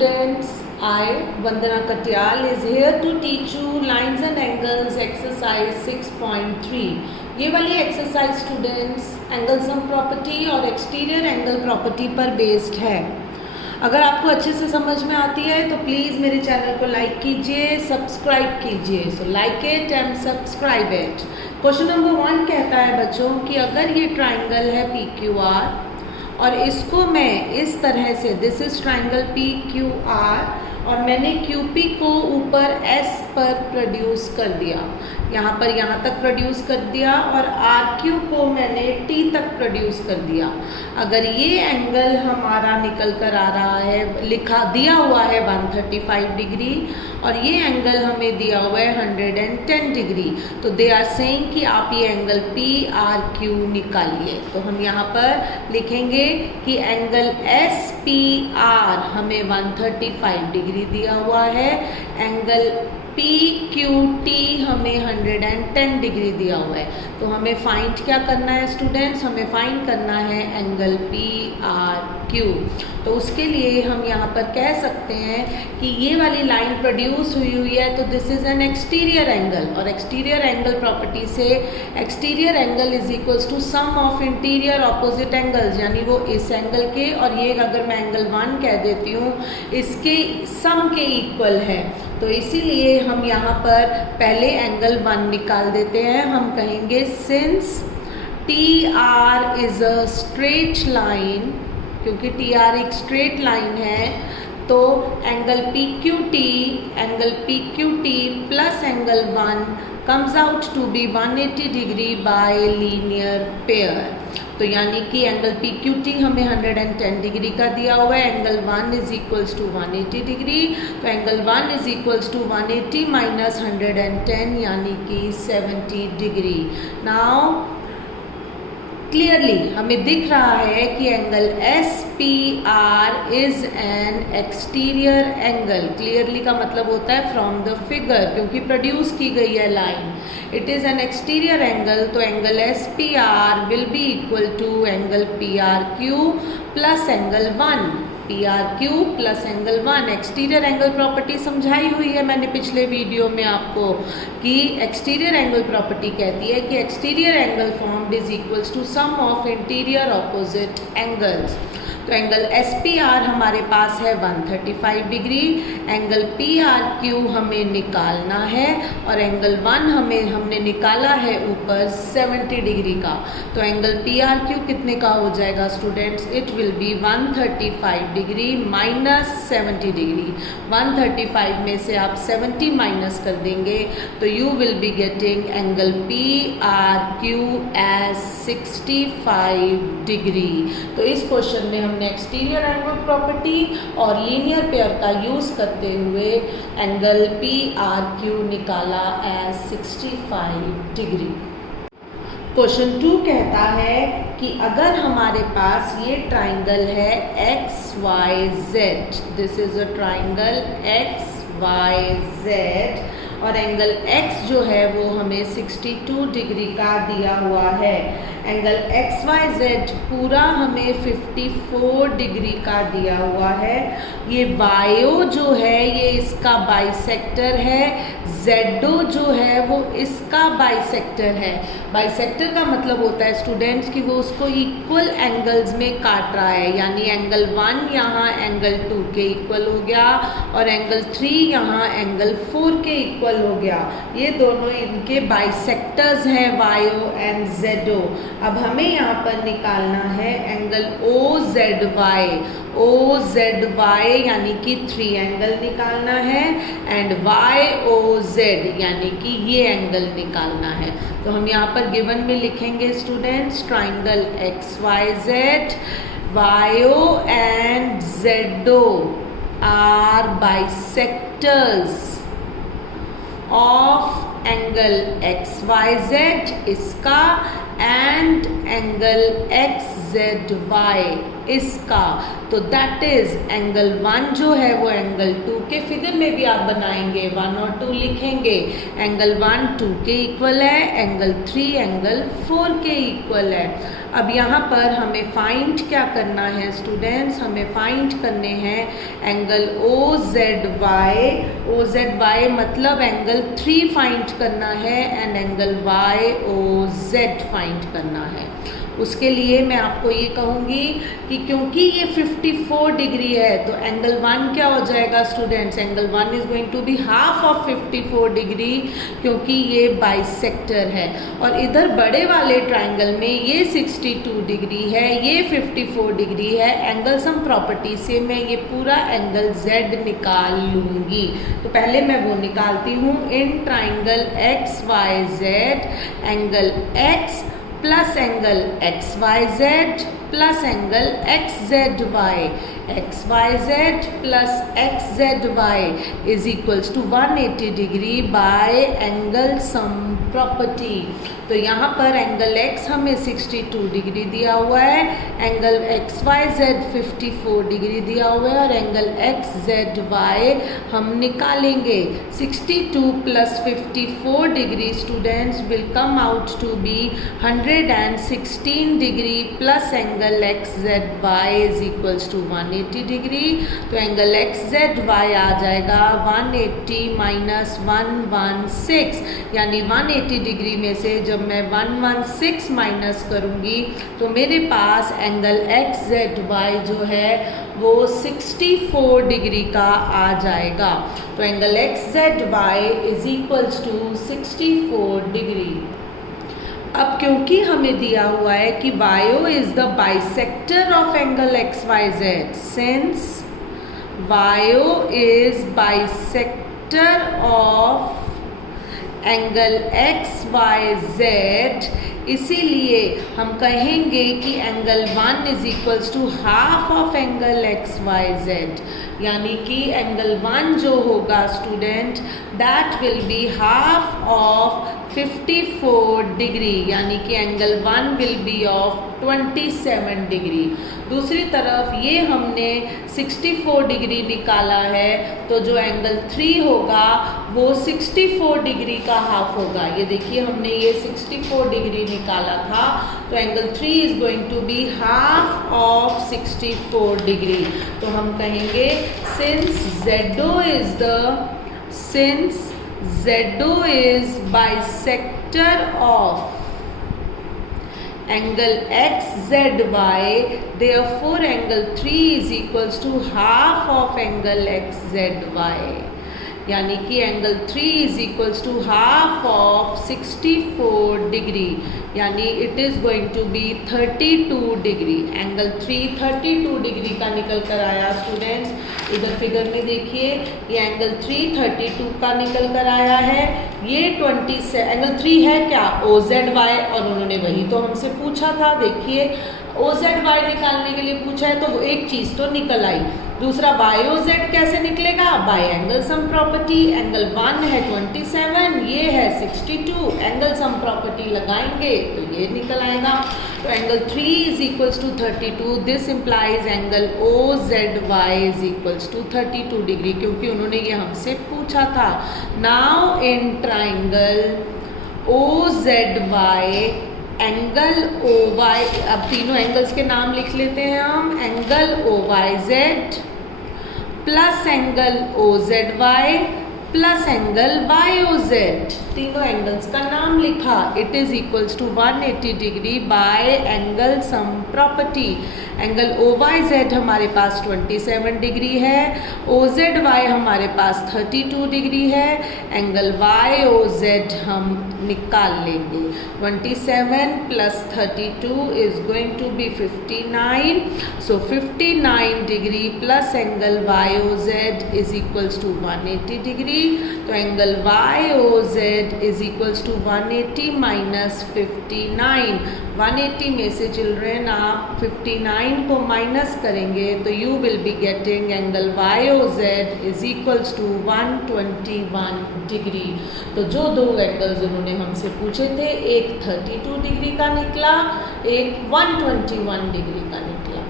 students, I, Vandana Katyal, is here to teach you lines and angles exercise 6.3. ये वाली exercise students angle sum property और exterior angle property पर based है। अगर आपको अच्छे से समझ में आती है तो प्लीज़ मेरे चैनल को लाइक कीजिए, सब्सक्राइब कीजिए। So like it and subscribe it. Question number 1 कहता है बच्चों कि अगर ये ट्राइंगल है PQR और इसको मैं इस तरह से, दिस इज ट्राइंगल PQR, और मैंने QP को ऊपर S पर प्रोड्यूस कर दिया, यहाँ पर यहाँ तक प्रोड्यूस कर दिया, और RQ को मैंने T तक प्रोड्यूस कर दिया। अगर ये एंगल हमारा निकल कर आ रहा है, दिया हुआ है 135 डिग्री और ये एंगल हमें दिया हुआ है 110 डिग्री, तो दे आर सेइंग कि आप ये एंगल PRQ निकालिए। तो हम यहाँ पर लिखेंगे कि एंगल SPR हमें 135 डिग्री दिया हुआ है, एंगल PQT हमें 110 डिग्री दिया हुआ है। तो हमें फाइंड क्या करना है स्टूडेंट्स, हमें फाइंड करना है एंगल PRQ। तो उसके लिए हम यहाँ पर कह सकते हैं कि ये वाली लाइन प्रोड्यूस हुई है, तो this is an exterior angle, और एक्सटीरियर एंगल प्रॉपर्टी से exterior angle is equals to sum of interior opposite angles, यानी वो इस एंगल के और ये अगर मैं एंगल 1 कह देती हूँ, इसके सम के इक्वल है। तो इसीलिए हम यहाँ पर पहले एंगल 1 निकाल देते हैं। हम कहेंगे since TR is a straight line, क्योंकि TR एक स्ट्रेट लाइन है, तो angle PQT plus angle 1 comes out to be 180 degree bye linear pair. तो यानी कि एंगल PQT हमें 110 डिग्री का दिया हुआ है, angle 1 is equals to 180 degree, तो angle 1 is equals to 180 minus 110 यानी कि 70 डिग्री। नाउ क्लियरली हमें दिख रहा है कि angle SPR is an exterior angle. Clearly का मतलब होता है फ्रॉम द फिगर, क्योंकि प्रोड्यूस की गई है line, it is an exterior angle. तो angle SPR will be equal to angle PRQ plus angle 1, PRQ plus angle 1। Exterior angle property समझाई हुई है मैंने पिछले वीडियो में आपको कि एक्सटीरियर एंगल प्रॉपर्टी कहती है कि exterior angle formed is equals to sum of interior opposite angles. तो एंगल SPR हमारे पास है 135 डिग्री, एंगल PRQ हमें निकालना है, और एंगल 1 हमने निकाला है ऊपर 70 डिग्री का। तो एंगल PRQ कितने का हो जाएगा students, it will be 135 degree minus 70 degree. 135 में से आप 70 माइनस कर देंगे तो you will be getting angle PRQ as 65 degree. तो इस क्वेश्चन में हमने एक्सटीरियर एंगल प्रॉपर्टी और लीनियर पेयर का यूज करते हुए एंगल PRQ निकाला एज 65 डिग्री। क्वेश्चन 2 कहता है कि अगर हमारे पास ये ट्राइंगल है XYZ, this is a triangle XYZ, और एंगल X जो है वो हमें 62 डिग्री का दिया हुआ है, एंगल XYZ पूरा हमें 54 डिग्री का दिया हुआ है। ये YO जो है ये इसका बाइसेक्टर है, ZO जो है वो इसका बाइसेक्टर है। बाइसेक्टर का मतलब होता है स्टूडेंट्स कि वो उसको इक्वल एंगल्स में काट रहा है, यानी एंगल 1 यहाँ एंगल 2 के इक्वल हो गया और एंगल 3 यहाँ एंगल 4 के इक्वल हो गया। ये दोनों इनके बाइसेक्टर्स हैं YO एंड ZO। अब हमें यहाँ पर निकालना है एंगल OZY यानी कि 3 एंगल निकालना है, एंड YOZ यानी कि ये एंगल निकालना है। तो हम यहाँ पर गिवन में लिखेंगे students triangle XYZ, YO and ZO are bisectors of angle XYZ इसका एंड एंगल XZY इसका, तो दैट इज एंगल 1 जो है वो एंगल 2 के फिगर में भी आप बनाएंगे, 1 और 2 लिखेंगे। एंगल 1 2 के इक्वल है, एंगल 3 एंगल 4 के इक्वल है। अब यहाँ पर हमें फाइंड क्या करना है स्टूडेंट्स, हमें फाइंड करने हैं एंगल OZY मतलब एंगल 3 फाइंड करना है एंड एंगल YOZ फाइंड करना है। उसके लिए मैं आपको ये कहूँगी कि क्योंकि ये 54 डिग्री है तो एंगल 1 क्या हो जाएगा students, angle 1 is going to be half of 54 degree क्योंकि ये बाइसेक्टर है। और इधर बड़े वाले ट्राइंगल में ये 62 डिग्री है, ये 54 डिग्री है। एंगल सम प्रॉपर्टी से मैं ये पूरा एंगल Z निकाल लूँगी। तो पहले मैं वो निकालती हूँ। In triangle XYZ angle X plus angle XYZ plus angle XZY, XYZ plus XZY is equals to 180 degree by angle sum property. तो यहाँ पर एंगल X हमें 62 डिग्री दिया हुआ है, एंगल XYZ 54 डिग्री दिया हुआ है और एंगल XZY हम निकालेंगे। 62 plus 54 degree students will come out to be 116 degree plus angle XZY is equals to 180 degree. तो एंगल XZY आ जाएगा 180 माइनस 116, यानी 180 डिग्री में से जब मैं 116 माइनस करूँगी तो मेरे पास एंगल XZY जो है वो 64 डिग्री का आ जाएगा। तो angle XZY is equals to 64 degree. अब क्योंकि हमें दिया हुआ है कि YO is the bisector of angle XYZ, since YO is bisector of angle XYZ, इसीलिए हम कहेंगे कि angle 1 is equals to half of angle XYZ, यानी कि एंगल 1 जो होगा student that will be half of 54 degree, यानी कि angle 1 will be of 27 degree. दूसरी तरफ ये हमने 64 डिग्री निकाला है तो जो एंगल 3 होगा वो 64 डिग्री का हाफ होगा। ये देखिए हमने ये 64 डिग्री निकाला था, तो angle 3 is going to be half of 64 degree. तो हम कहेंगे since ZO is bisector of angle XZY, therefore angle 3 is equals to half of angle XZY, यानी कि angle 3 is equals to half of 64 degree, यानी it is going to be 32 degree. Angle 3 32 degree का निकल कर आया students. इधर figure में देखिए ये एंगल 3 32 का निकल कर आया है। ये 27 एंगल 3 है क्या OZY, और उन्होंने वही तो हमसे पूछा था। देखिए OZY निकालने के लिए पूछा है तो एक चीज़ तो निकल आई, दूसरा YOZ कैसे निकलेगा, bye angle sum property. Angle 1 है 27, ये है 62, एंगल सम प्रॉपर्टी लगाएंगे तो ये निकल आएगा। तो angle 3 is equals to 32, this implies angle OZY is equals to 32 degree, क्योंकि उन्होंने ये हमसे पूछा था। Now in triangle OZY angle OY, अब तीनों एंगल्स के नाम लिख लेते हैं हम। Angle OYZ plus angle OZY plus angle YOZ, तीनों एंगल्स का नाम लिखा। It is equals to 180 degree by angle sum property. Angle OYZ हमारे पास 27 डिग्री है, OZY हमारे पास 32 डिग्री है, एंगल YOZ हम निकाल लेंगे। 27 plus 32 is going to be 59, so 59 degree plus angle YOZ is equals to 180 degree. तो angle YOZ is equals to 180 minus 59। 180 में से चिल्ड्रेन आप 59 को माइनस करेंगे तो you will be getting angle YOZ is equals to 121 degree. तो जो दो एंगल्स उन्होंने हमसे पूछे थे, एक 32 डिग्री का निकला, एक 121 डिग्री का निकला।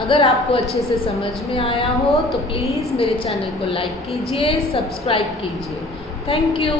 अगर आपको अच्छे से समझ में आया हो तो प्लीज़ मेरे चैनल को लाइक कीजिए, सब्सक्राइब कीजिए। Thank you.